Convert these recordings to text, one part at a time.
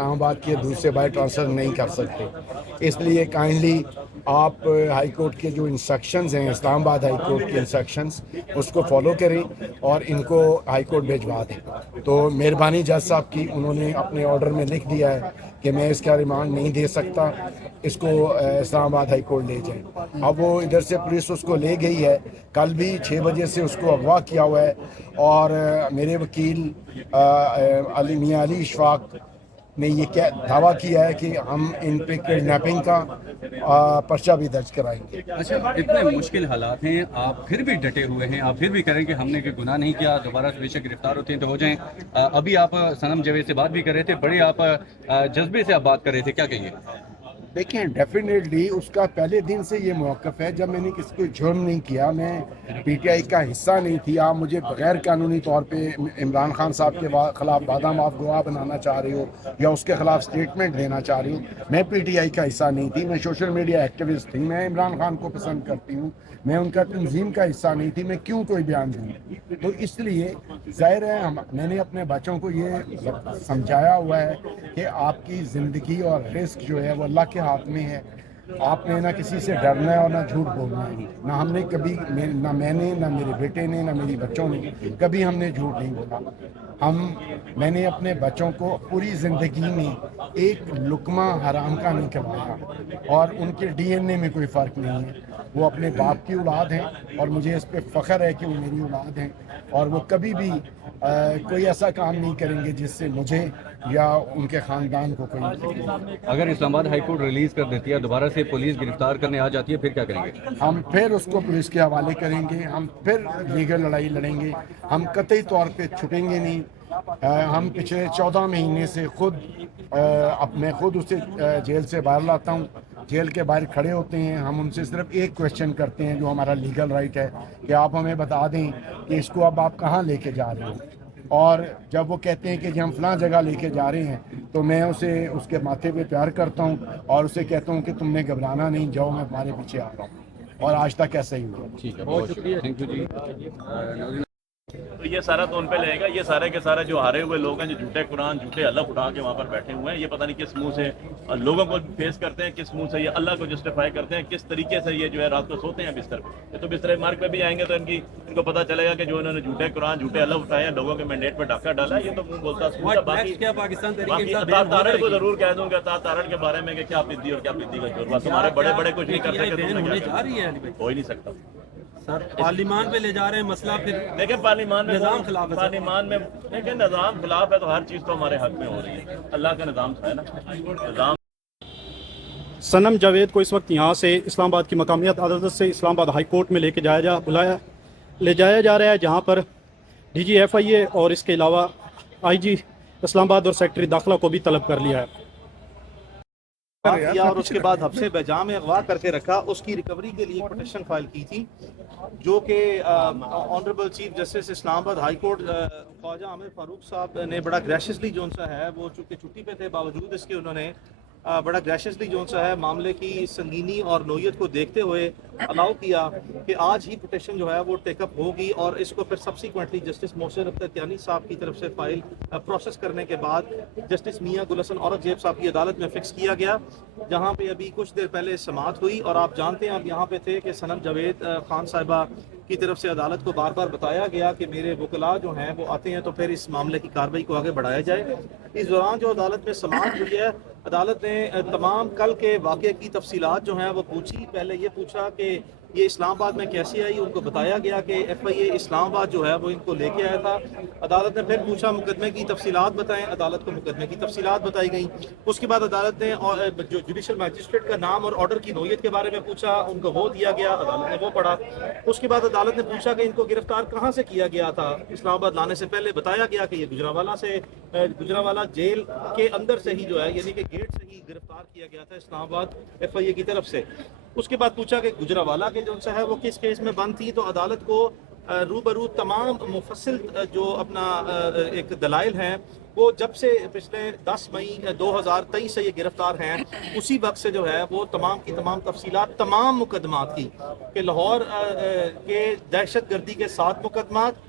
اسلام آباد کے دوسرے بائی ٹرانسفر نہیں کر سکتے. اس لیے کائنڈلی آپ ہائی کورٹ کے جو انسٹرکشنز ہیں، اسلام آباد ہائی کورٹ کے انسٹرکشنز، اس کو فالو کریں اور ان کو ہائی کورٹ بھیجوا دیں. تو مہربانی جج صاحب کی، انہوں نے اپنے آرڈر میں لکھ دیا ہے کہ میں اس کا ریمانڈ نہیں دے سکتا، اس کو اسلام آباد ہائی کورٹ لے جائیں. اب وہ ادھر سے پولیس اس کو لے گئی ہے، کل بھی 6 بجے سے اس کو اغوا کیا ہوا ہے. اور میرے وکیل میاں علی اشفاق نے یہ دعویٰ کیا ہے کہ ہم ان پہ کڈنیپنگ کا پرچہ بھی درج کرائیں گے. اچھا، اتنے مشکل حالات ہیں، آپ پھر بھی ڈٹے ہوئے ہیں، آپ پھر بھی کریں کہ ہم نے کوئی گناہ نہیں کیا، دوبارہ سے بے شک گرفتار ہوتے ہیں تو ہو جائیں. ابھی آپ صنم جاوید سے بات بھی کر رہے تھے، بڑے آپ جذبے سے آپ بات کر رہے تھے، کیا کہیں گے؟ دیکھیں ڈیفینیٹلی اس کا پہلے دن سے یہ موقف ہے، جب میں نے کسی کو جرم نہیں کیا، میں پی ٹی آئی کا حصہ نہیں تھی. آپ مجھے بغیر قانونی طور پہ عمران خان صاحب کے خلاف بادام آپ گواہ بنانا چاہ رہے ہو یا اس کے خلاف سٹیٹمنٹ دینا چاہ رہے ہو. میں پی ٹی آئی کا حصہ نہیں تھی، میں سوشل میڈیا ایکٹیوسٹ تھی، میں عمران خان کو پسند کرتی ہوں، میں ان کا تنظیم کا حصہ نہیں تھی، میں کیوں کوئی بیان دوں؟ تو اس لیے ظاہر ہے میں نے اپنے بچوں کو یہ سمجھایا ہوا ہے کہ آپ کی زندگی اور رزق جو ہے وہ اللہ کے ہاتھ میں ہے. آپ نے نہ کسی سے ڈرنا ہے اور نہ جھوٹ بولنا ہے. نہ ہم نے کبھی، نہ میں نے، نہ میرے بیٹے نے، نہ میری بچوں نے کبھی ہم نے جھوٹ نہیں بولا. میں نے اپنے بچوں کو پوری زندگی میں ایک لقمہ حرام کا نہیں کھلایا، اور ان کے ڈی این اے میں کوئی فرق نہیں ہے. وہ اپنے باپ کی اولاد ہیں اور مجھے اس پہ فخر ہے کہ وہ میری اولاد ہیں، اور وہ کبھی بھی کوئی ایسا کام نہیں کریں گے جس سے مجھے یا ان کے خاندان کو کوئی. اگر اسلام آباد ہائی کورٹ ریلیز کر دیتی ہے، دوبارہ سے پولیس گرفتار کرنے آ جاتی ہے، پھر کیا کریں گے؟ ہم پھر اس کو پولیس کے حوالے کریں گے، ہم پھر لیگل لڑائی لڑیں گے. ہم قطعی طور پہ چھٹیں گے نہیں. ہم پچھلے 14 مہینے سے میں خود اسے جیل سے باہر لاتا ہوں. جیل کے باہر کھڑے ہوتے ہیں، ہم ان سے صرف ایک کویشچن کرتے ہیں جو ہمارا لیگل رائٹ ہے کہ آپ ہمیں بتا دیں کہ اس کو اب آپ کہاں لے کے جا رہے ہو. اور جب وہ کہتے ہیں کہ جی ہم فلاں جگہ لے کے جا رہے ہیں، تو میں اسے اس کے ماتھے پہ پیار کرتا ہوں اور اسے کہتا ہوں کہ تم نے گھبرانا نہیں، جاؤ میں تمہارے پیچھے آ رہا ہوں. اور آج تک ایسا ہی ہوا. ٹھیک ہے، بہت شکریہ، تھینک یو جی. تو یہ سارا تو ان پہ لگے گا. یہ سارے کے سارے جو ہارے ہوئے لوگ ہیں، جو جھوٹے قرآن، جھوٹے اللہ اٹھا کے وہاں پر بیٹھے ہوئے ہیں، یہ پتہ نہیں کس منہ سے لوگوں کو فیس کرتے ہیں، کس منہ سے یہ اللہ کو جسٹیفائی کرتے ہیں، کس طریقے سے یہ جو ہے رات کو سوتے ہیں بستر پہ. یہ تو بستر مارگ پہ بھی آئیں گے تو ان کو پتہ چلے گا کہ جو انہوں نے جھوٹے قرآن، جھوٹے اللہ اٹھائے ہیں، لوگوں کے مینڈیٹ پہ ڈاکہ ڈالا ہے. یہ تو منہ بولتا سنتا. باقی عطا تارڑ کو ضرور کہہ دوں کہ عطا تارڑ کے بارے میں کہ کیا پدی اور کیا پدی کا شوربہ. تمہارے بڑے بڑے کچھ نہیں کر سکتے، ہو ہی نہیں سکتا. سر پارلیمان پہ لے جا رہے ہیں مسئلہ، پھر دیکھیں پارلیمان میں نظام خلاف ہے. پارلیمان میں دیکھیں نظام خلاف ہے تو ہر چیز تو ہمارے حق میں ہو رہی ہے. اللہ کا نظام ہے نا، نظام. صنم جاوید کو اس وقت یہاں سے اسلام آباد کی مقامیت عدالت سے اسلام آباد ہائی کورٹ میں لے جایا جا رہا ہے، جہاں پر ڈی جی ایف آئی اے اور اس کے علاوہ آئی جی اسلام آباد اور سیکٹری داخلہ کو بھی طلب کر لیا ہے. اور اس کے بعد حبس بجا میں اغوا کر کے رکھا. اس کی ریکوری کے لیے پٹیشن فائل کی تھی، جو کہ آنریبل چیف جسٹس اسلام آباد ہائی کورٹ خواجہ عامر فاروق صاحب نے بڑا گریشیسلی جو سا ہے، وہ چونکہ چھٹی پہ تھے، باوجود اس کے انہوں نے بڑا گریشیسلی جو سا ہے معاملے کی سنگینی اور نوعیت کو دیکھتے ہوئے الاؤ کیا کہ آج ہی پٹیشن جو ہے وہ ٹیک اپ ہوگی، اور اس کو پھر سبسیکوینٹلی جسٹس محسن اختیانی صاحب کی طرف سے فائل پروسیس کرنے کے بعد جسٹس میاں گل حسن اورنگزیب صاحب کی عدالت میں فکس کیا گیا، جہاں پہ ابھی کچھ دیر پہلے سماعت ہوئی. اور آپ جانتے ہیں آپ یہاں پہ تھے کہ صنم جاوید خان صاحبہ کی طرف سے عدالت کو بار بار بتایا گیا کہ میرے وکلاء جو ہیں وہ آتے ہیں تو پھر اس معاملے کی کارروائی کو آگے بڑھایا جائے. اس دوران جو عدالت میں سماعت ہوئی ہے، عدالت نے تمام کل کے واقعے کی تفصیلات جو ہیں وہ پوچھی. پہلے یہ پوچھا کہ یہ اسلام آباد میں کیسے آئی، ان کو بتایا گیا کہ ایف آئی اے اسلام آباد جو ہے وہ ان کو لے کے آیا تھا. عدالت نے پھر پوچھا مقدمے کی تفصیلات بتائیں، عدالت کو مقدمے کی تفصیلات بتائی گئیں. اس کے بعد عدالت نے جو جوڈیشل میجسٹریٹ کا نام اور آرڈر کی نوعیت کے بارے میں پوچھا، ان کو وہ دیا گیا، عدالت نے وہ پڑھا. اس کے بعد عدالت نے پوچھا کہ ان کو گرفتار کہاں سے کیا گیا تھا. اسلام آباد لانے سے پہلے بتایا گیا کہ یہ گجرانوالہ جیل کے اندر سے ہی جو ہے، یعنی کہ گیٹ سے ہی گرفتار کیا گیا تھا اسلام آباد ایف آئی اے کی طرف سے. اس کے بعد پوچھا کہ گجرانوالہ کے جو ہے وہ کس کیس میں بند تھی. تو عدالت کو روبرو تمام مفصل جو اپنا ایک دلائل ہیں، وہ جب سے پچھلے 10 مئی 2023 سے یہ گرفتار ہیں، اسی وقت سے جو ہے وہ تمام کی تمام تفصیلات تمام مقدمات کی، کہ لاہور کے دہشت گردی کے 7 مقدمات،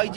IG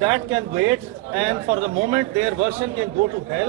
that can wait and for the moment their version can go to hell।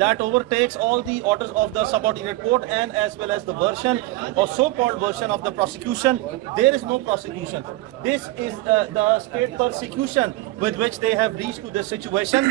that overtakes all the orders of the subordinate court and as well as the version or so-called version of the prosecution। There is no prosecution, this is the state persecution with which they have reached to this situation।